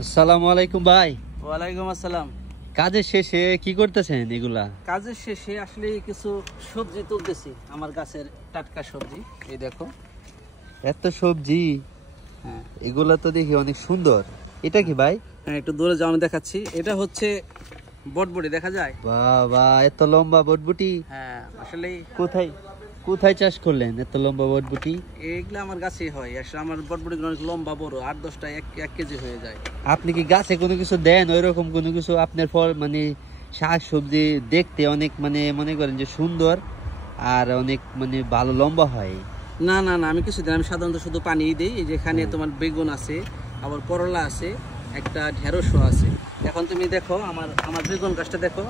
আসসালামু আলাইকুম ভাই। ওয়ালাইকুম আসসালাম। কাজের শেষে কি করতেছেন এগুলা? কাজের শেষে আসলে কিছু সবজি তুলতেছি, আমার গাছের টাটকা সবজি। এই দেখো, এত সবজি, হ্যাঁ এগুলা তো দেখি অনেক সুন্দর। এটা কি ভাই? হ্যাঁ, একটু দূরে যাও, আমি দেখাচ্ছি। এটা হচ্ছে বটবটি, দেখা যায়? বাহ বাহ, এত লম্বা বটবুটি! হ্যাঁ, আসলে কোথায় কোথায় চাষ করলেন এত লম্বা বটবুটি? এইগুলো আমার গাছেই হয়। আসলে আমার বটবটিগুলো অনেক লম্বা বড়, 8-10টা এক কেজি হয়ে যায়। আপনি কি গাছে কোনো কিছু দেন ওইরকম কোনো কিছু? আপনার ফল মানে শাক সবজি দেখতে অনেক মানে মনে করেন যে সুন্দর আর অনেক মানে ভালো লম্বা হয়। না না না, আমি কিছু দিন, আমি সাধারণত শুধু পানি দিই। এই যেখানে তোমার বেগুন আছে, আবার করলা আছে, একটা ঢেঁড়সও আছে। এখন তুমি দেখো আমার আমার বেগুন গাছটা দেখো,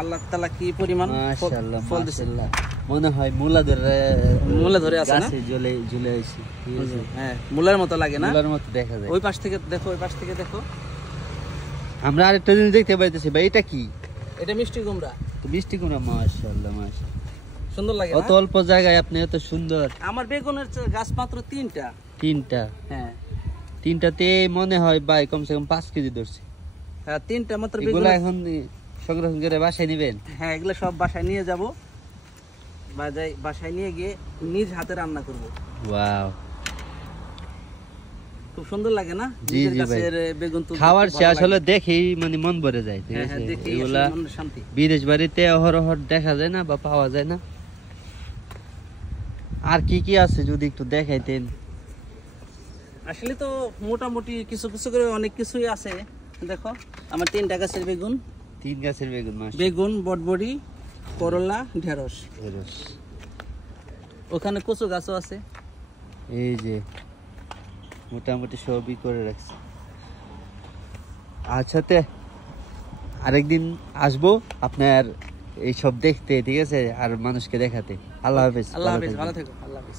আল্লাহ তাআলা কি পরিমাণ মাশাআল্লাহ ফল দিছে। মাশাআল্লাহ, মনে হয় মূলা ধরে আছে না? গাছে ঝুলে ঝুলে আছে। হ্যাঁ, মূলার মতো লাগে না? মূলার মতো দেখা যায়। ওই পাশ থেকে দেখো, ওই পাশ থেকে দেখো। আমরা আরেকটা জিনিস দেখতে পাইতেছি ভাই, এটা কি? এটা মিষ্টি কুমড়া। তো মিষ্টি কুমড়া, মাশাআল্লাহ মাশাআল্লাহ, সুন্দর লাগে অত না? অল্প জায়গায় আপনি এত সুন্দর। আমার বেগুনের গাছ মাত্র 3টা। তিনটা? হ্যাঁ তিনটাতে মনে হয় ভাই কমসে কম 5 কেজি ধরছে। হ্যাঁ, 3টা মাত্র এগুলো বেগুন। এখন সংরক্ষণ করে বাসায় নেবেন? হ্যাঁ, এগুলো সব বাসায় নিয়ে যাব, বাসায় নিয়ে গিয়ে নিজ হাতে রান্না করব। ওয়াও, খুব সুন্দর লাগে না? জি নিজের জি ভাই, গাছের বেগুন তুলতে খাওয়ার খুব সে ভালো আসলে লাগে। দেখেই মানে মন ভরে যায়, ঠিক হ্যাঁ আছে? হ্যাঁ, দেখি এগুলা মনের শান্তি। বিদেশ বাড়িতে অহরহ দেখা যায় না বা পাওয়া যায় না। আর কি কি আছে যদি একটু দেখাইতেন? আসলে তো মোটামুটি কিছু কিছু করে অনেক কিছুই আছে। দেখো, আমার 3টা গাছের বেগুন, 3 গাছের বেগুন, মাশাআল্লাহ। বেগুন, বটবড়ি, করলা, ঢেঁড়স। ওখানে কচু গাছও আছে। এই যে মোটামুটি সবই করে রাখছি। আচ্ছা, আরেকদিন আসবো আপনার এইসব দেখতে, ঠিক আছে, আর মানুষকে দেখাতে। আল্লাহ হাফেজ। আল্লাহ হাফেজ, ভালো থেকো। আল্লাহ হাফেজ।